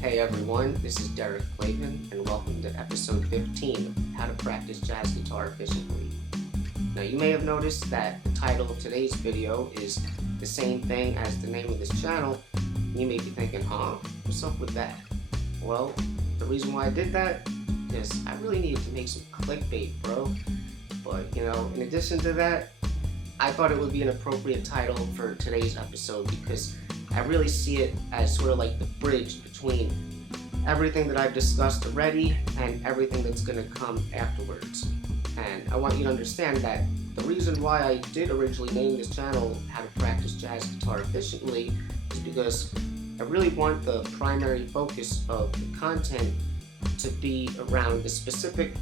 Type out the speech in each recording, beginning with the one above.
Hey everyone, this is Derek Clavin, and welcome to episode 15 of How to Practice Jazz Guitar Efficiently. Now you may have noticed that the title of today's video is the same thing as the name of this channel. You may be thinking, what's up with that? Well, the reason why I did that is I really needed to make some clickbait, bro. But in addition to that, I thought it would be an appropriate title for today's episode because I really see it as sort of like the bridge between everything that I've discussed already and everything that's going to come afterwards. And I want you to understand that the reason why I did originally name this channel How to Practice Jazz Guitar Efficiently is because I really want the primary focus of the content to be around the specific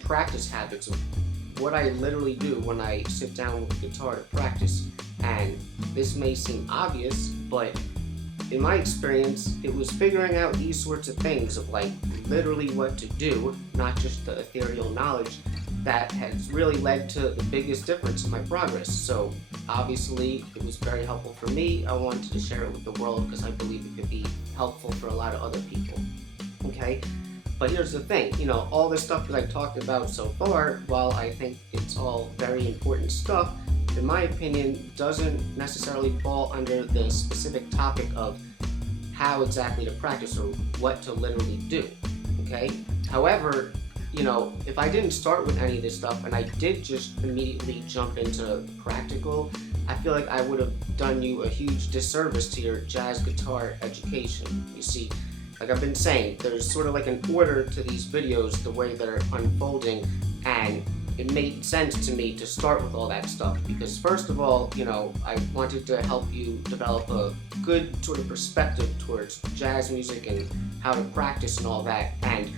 practice habits of what I literally do when I sit down with the guitar to practice. And this may seem obvious, but in my experience, it was figuring out these sorts of things of like literally what to do, not just the ethereal knowledge, that has really led to the biggest difference in my progress. So obviously it was very helpful for me. I wanted to share it with the world because I believe it could be helpful for a lot of other people. Okay? But here's the thing, all the stuff that I talked about so far, while I think it's all very important stuff, in my opinion, doesn't necessarily fall under the specific topic of how exactly to practice or what to literally do, okay? However, if I didn't start with any of this stuff and I did just immediately jump into the practical, I feel like I would have done you a huge disservice to your jazz guitar education. You see, like I've been saying, there's sort of like an order to these videos, the way they're unfolding, and it made sense to me to start with all that stuff because first of all, I wanted to help you develop a good sort of perspective towards jazz music and how to practice and all that. And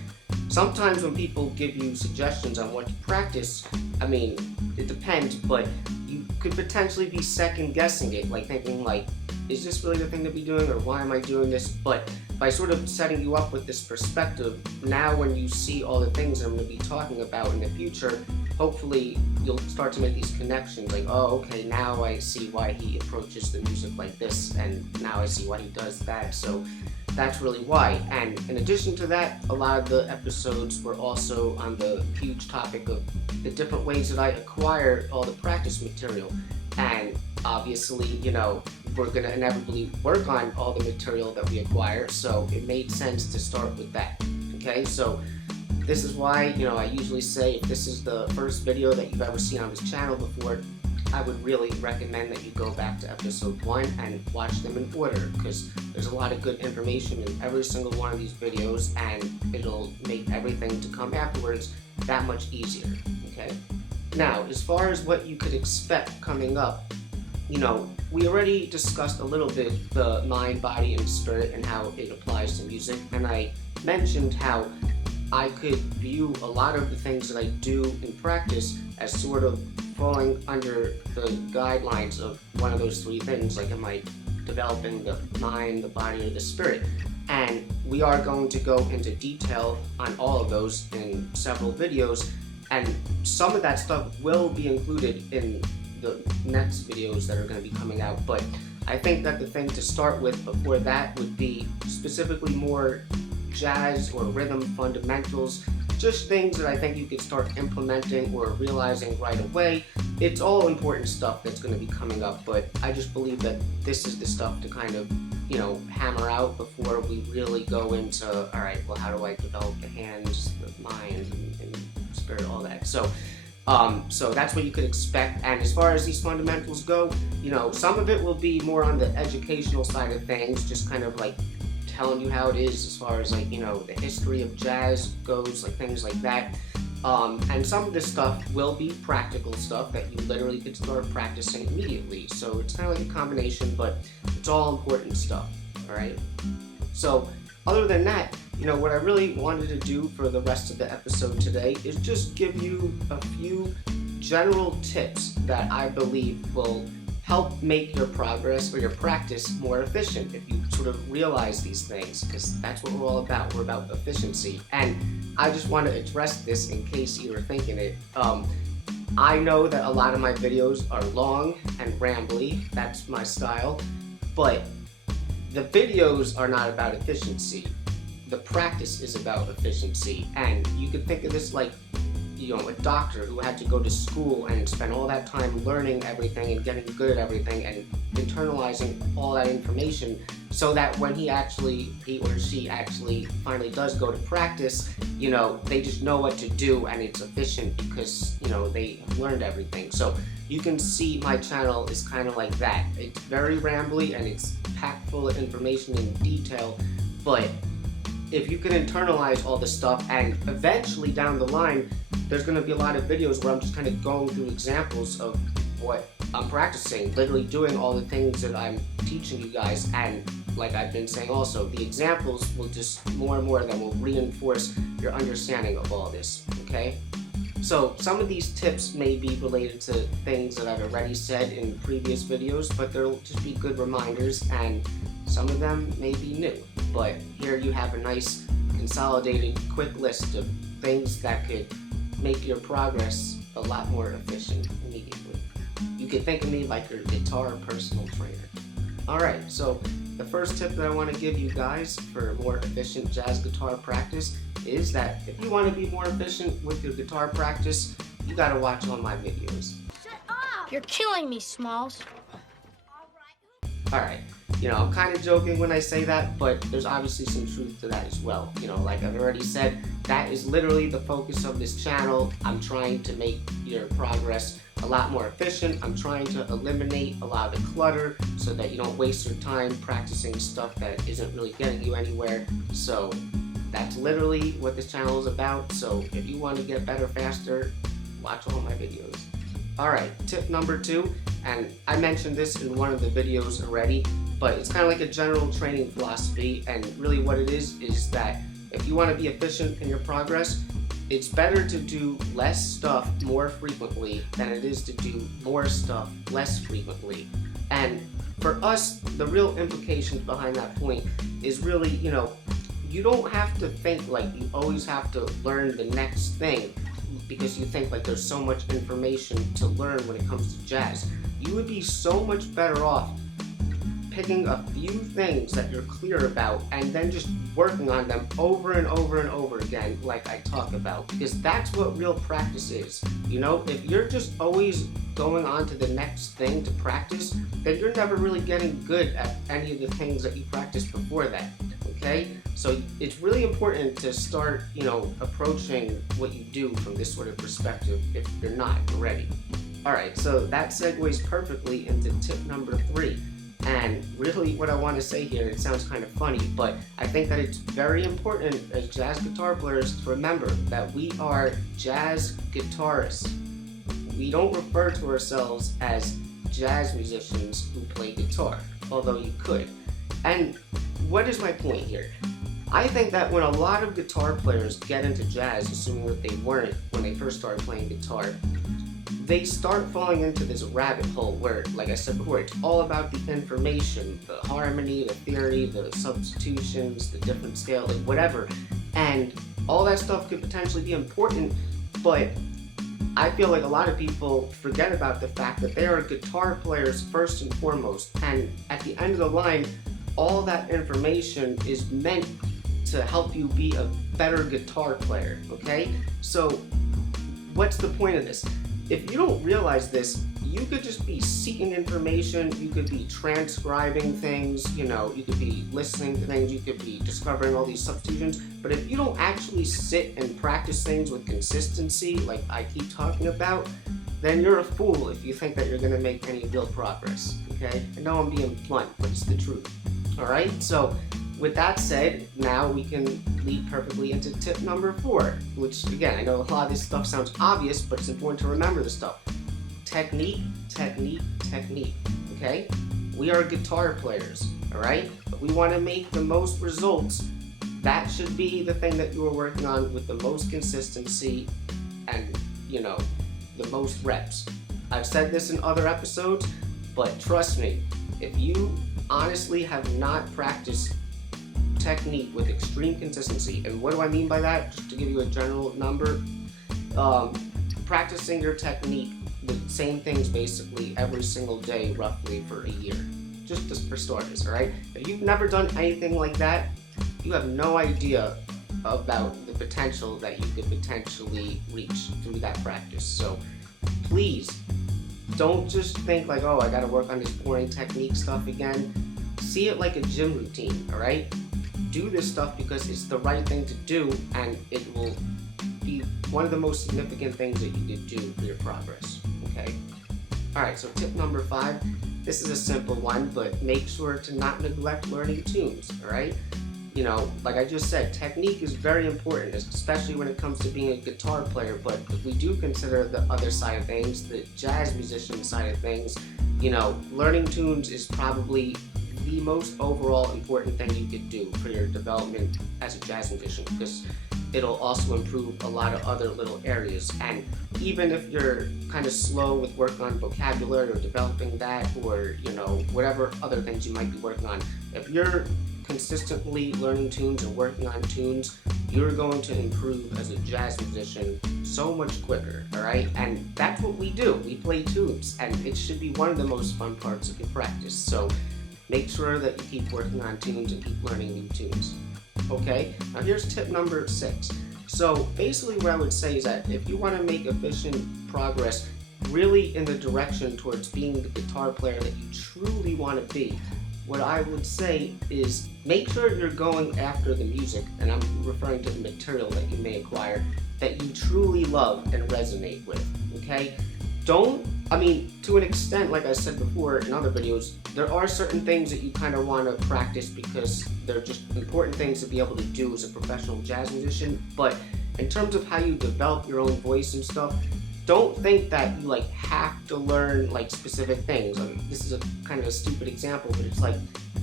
sometimes when people give you suggestions on what to practice, it depends, but you could potentially be second guessing it, like thinking like, is this really the thing to be doing or why am I doing this? But by sort of setting you up with this perspective, now when you see all the things I'm going to be talking about in the future, hopefully you'll start to make these connections like, oh, okay, now I see why he approaches the music like this, and now I see why he does that. So that's really why. And in addition to that, a lot of the episodes were also on the huge topic of the different ways that I acquire all the practice material. And obviously, we're going to inevitably work on all the material that we acquire, so it made sense to start with that. Okay, so this is why, I usually say if this is the first video that you've ever seen on this channel before, I would really recommend that you go back to episode 1 and watch them in order, because there's a lot of good information in every single one of these videos, and it'll make everything to come afterwards that much easier. Okay? Now, as far as what you could expect coming up, we already discussed a little bit the mind, body, and spirit and how it applies to music, and I mentioned how I could view a lot of the things that I do in practice as sort of falling under the guidelines of one of those three things, like am I developing the mind, the body, or the spirit? And we are going to go into detail on all of those in several videos, and some of that stuff will be included in the next videos that are going to be coming out, but I think that the thing to start with before that would be specifically more jazz or rhythm fundamentals, just things that I think you could start implementing or realizing right away. It's all important stuff that's going to be coming up, but I just believe that this is the stuff to kind of, hammer out before we really go into, all right, well, how do I develop the hands, the mind, and spirit, all that. So that's what you could expect. And as far as these fundamentals go, some of it will be more on the educational side of things, just kind of like telling you how it is as far as like, the history of jazz goes, like things like that. And some of this stuff will be practical stuff that you literally could start practicing immediately. So it's kind of like a combination, but it's all important stuff. Alright? So, other than that, what I really wanted to do for the rest of the episode today is just give you a few general tips that I believe will help make your progress or your practice more efficient if you sort of realize these things, because that's what we're all about. We're about efficiency. And I just want to address this in case you were thinking it. I know that a lot of my videos are long and rambly. That's my style. But the videos are not about efficiency. The practice is about efficiency. And you could think of this like, a doctor who had to go to school and spend all that time learning everything and getting good at everything and internalizing all that information, so that when he or she actually finally does go to practice, they just know what to do and it's efficient because, they have learned everything. So you can see my channel is kind of like that. It's very rambly and it's packed full of information in detail, but if you can internalize all this stuff, and eventually down the line, there's going to be a lot of videos where I'm just kind of going through examples of what I'm practicing, literally doing all the things that I'm teaching you guys, and like I've been saying also, the examples will just more and more of them will reinforce your understanding of all this, okay? So some of these tips may be related to things that I've already said in previous videos, but they'll just be good reminders, and some of them may be new. But here you have a nice consolidated quick list of things that could make your progress a lot more efficient immediately. You could think of me like your guitar personal trainer. Alright, so the first tip that I want to give you guys for more efficient jazz guitar practice is that if you want to be more efficient with your guitar practice, you gotta watch all my videos. Shut up! You're killing me, Smalls. Alright, I'm kind of joking when I say that, but there's obviously some truth to that as well. Like I've already said, that is literally the focus of this channel. I'm trying to make your progress a lot more efficient. I'm trying to eliminate a lot of the clutter so that you don't waste your time practicing stuff that isn't really getting you anywhere. So that's literally what this channel is about. So if you want to get better faster, watch all my videos. Alright, tip number 2, and I mentioned this in one of the videos already, but it's kind of like a general training philosophy, and really what it is that if you want to be efficient in your progress, it's better to do less stuff more frequently than it is to do more stuff less frequently. And for us, the real implications behind that point is really, you don't have to think like you always have to learn the next thing because you think like there's so much information to learn when it comes to jazz. You would be so much better off picking a few things that you're clear about and then just working on them over and over and over again like I talk about, because that's what real practice is. If you're just always going on to the next thing to practice, then you're never really getting good at any of the things that you practiced before that. Okay? So it's really important to start, approaching what you do from this sort of perspective if you're not already. Alright, so that segues perfectly into tip number 3. And really what I want to say here, it sounds kind of funny, but I think that it's very important as jazz guitar players to remember that we are jazz guitarists. We don't refer to ourselves as jazz musicians who play guitar, although you could. And what is my point here? I think that when a lot of guitar players get into jazz, assuming that they weren't when they first started playing guitar, they start falling into this rabbit hole where, like I said before, it's all about the information, the harmony, the theory, the substitutions, the different scale, like whatever. And all that stuff could potentially be important, but I feel like a lot of people forget about the fact that they are guitar players first and foremost. And at the end of the line, all that information is meant to help you be a better guitar player, okay? So what's the point of this? If you don't realize this, you could just be seeking information, you could be transcribing things, you could be listening to things, you could be discovering all these substitutions, but if you don't actually sit and practice things with consistency, like I keep talking about, then you're a fool if you think that you're going to make any real progress, okay? I know I'm being blunt, but it's the truth. Alright, so with that said, now we can lead perfectly into tip number 4, which again, I know a lot of this stuff sounds obvious, but it's important to remember this stuff. Technique, technique, technique, okay? We are guitar players, alright? But we want to make the most results. That should be the thing that you are working on with the most consistency and, the most reps. I've said this in other episodes, but trust me, if you honestly have not practiced technique with extreme consistency, and what do I mean by that? Just to give you a general number, practicing your technique, the same things basically every single day roughly for a year, just for starters, alright? If you've never done anything like that, you have no idea about the potential that you could potentially reach through that practice. So please, don't just think like, oh, I gotta work on this boring technique stuff again. See it like a gym routine, alright? Do this stuff because it's the right thing to do, and it will be one of the most significant things that you could do for your progress, okay? Alright, so tip number 5, this is a simple one, but make sure to not neglect learning tunes, alright? Like I just said, technique is very important, especially when it comes to being a guitar player, but if we do consider the other side of things, the jazz musician side of things, learning tunes is probably the most overall important thing you could do for your development as a jazz musician, because it'll also improve a lot of other little areas. And even if you're kind of slow with work on vocabulary or developing that, or whatever other things you might be working on, if you're consistently learning tunes and working on tunes, you're going to improve as a jazz musician so much quicker, alright? And that's what we do. We play tunes, and it should be one of the most fun parts of your practice. So make sure that you keep working on tunes and keep learning new tunes. Okay, now here's tip number 6. So basically what I would say is that if you want to make efficient progress really in the direction towards being the guitar player that you truly want to be, what I would say is make sure you're going after the music, and I'm referring to the material that you may acquire, that you truly love and resonate with, okay? To an extent, like I said before in other videos, there are certain things that you kind of want to practice because they're just important things to be able to do as a professional jazz musician, but in terms of how you develop your own voice and stuff, don't think that you have to learn specific things. This is a kind of a stupid example, but it's like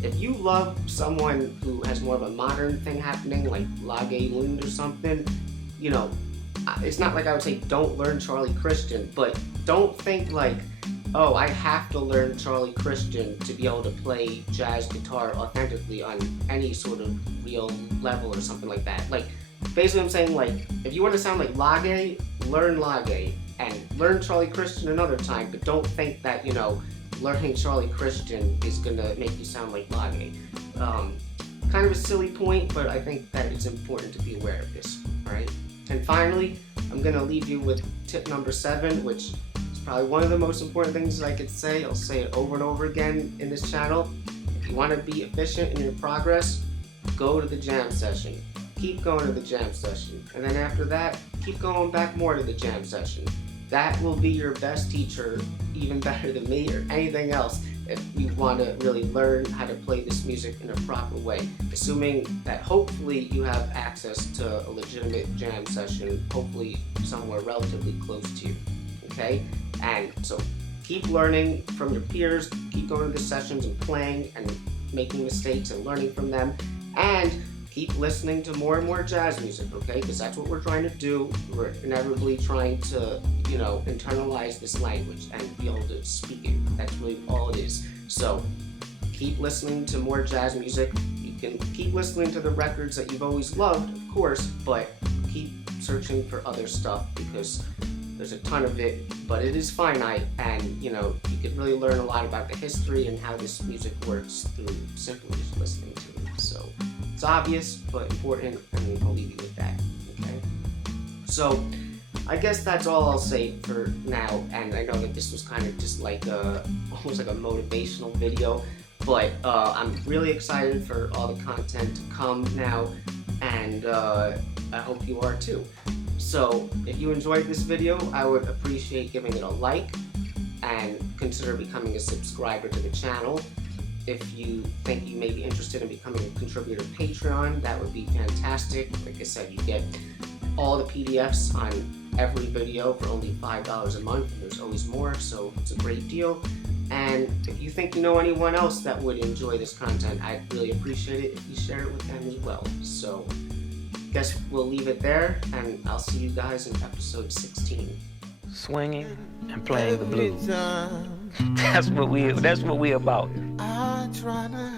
if you love someone who has more of a modern thing happening, like Lage Lund or something, it's not like I would say don't learn Charlie Christian, but don't think like, oh, I have to learn Charlie Christian to be able to play jazz guitar authentically on any sort of real level or something like that. Basically I'm saying if you want to sound like Lage, learn Lage, and learn Charlie Christian another time, but don't think that, learning Charlie Christian is gonna make you sound like Lage. Kind of a silly point, but I think that it's important to be aware of this, alright? And finally, I'm gonna leave you with tip number 7, which is probably one of the most important things that I could say. I'll say it over and over again in this channel. If you want to be efficient in your progress, go to the jam session. Keep going to the jam session. And then after that, keep going back more to the jam session. That will be your best teacher, even better than me or anything else, if you want to really learn how to play this music in a proper way. Assuming that hopefully you have access to a legitimate jam session, hopefully somewhere relatively close to you, okay? And so keep learning from your peers, keep going to the sessions and playing and making mistakes and learning from them, and keep listening to more and more jazz music, okay? Because that's what we're trying to do. We're inevitably trying to, internalize this language and be able to speak it. That's really all it is. So keep listening to more jazz music. You can keep listening to the records that you've always loved, of course, but keep searching for other stuff because there's a ton of it, but it is finite, and you could really learn a lot about the history and how this music works through simply just listening to it. So it's obvious, but important, and I'll leave you with that, okay? So I guess that's all I'll say for now, and I know that this was kind of just almost like a motivational video, but I'm really excited for all the content to come now, and I hope you are too. So if you enjoyed this video, I would appreciate giving it a like, and consider becoming a subscriber to the channel. If you think you may be interested in becoming a contributor Patreon, that would be fantastic. Like I said, you get all the PDFs on every video for only $5 a month, and there's always more, so it's a great deal. And if you think you know anyone else that would enjoy this content, I'd really appreciate it if you share it with them as well. So, guess we'll leave it there, and I'll see you guys in episode 16. Swinging and playing the blues. That's what we about. I try to